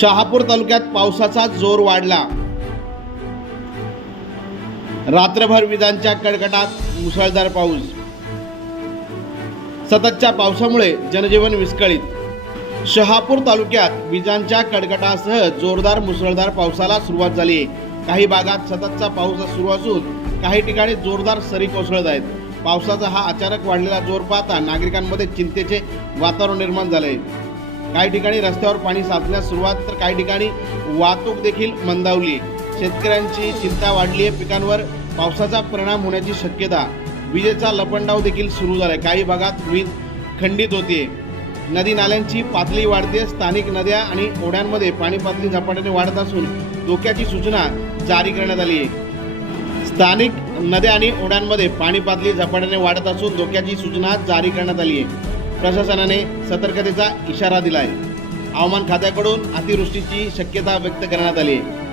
शहापूर तालुक्यात पावसाचा जोर वाढला. रात्रभर विजांच्या कडकडात मुसळधार पाऊस. सततच्या पावसामुळे जनजीवन विस्कळीत. शहापूर तालुक्यात विजांच्या कडकडासह जोरदार मुसळधार पावसाला सुरुवात झाली आहे काही भागात सततचा पाऊस सुरू असून काही ठिकाणी जोरदार सरी कोसळत आहेत. पावसाचा हा अचानक वाढलेला जोर पाहता नागरिकांमध्ये चिंतेचे वातावरण निर्माण झाले आहे काही ठिकाणी रस्त्यावर पाणी साचण्यास सुरुवात तर काही ठिकाणी वाहतूक देखील मंदावली शेतकऱ्यांची चिंता वाढली आहे. पिकांवर पावसाचा परिणाम होण्याची शक्यता विजेचा लपंडाव देखील सुरू झालाय. काही भागात वीज खंडित होते नदी नाल्यांची पातळी वाढते. स्थानिक नद्या आणि ओढ्यांमध्ये पाणी पातळी झपाट्याने वाढत असून धोक्याची सूचना जारी करण्यात आली आहे. स्थानिक नद्या आणि ओढ्यांमध्ये पाणी पातळी झपाट्याने वाढत असून धोक्याची सूचना जारी करण्यात आली आहे. प्रशासनाने सतर्कतेचा इशारा दिला आहे हवामान खात्याकडून अतिवृष्टीची शक्यता व्यक्त करण्यात आली आहे.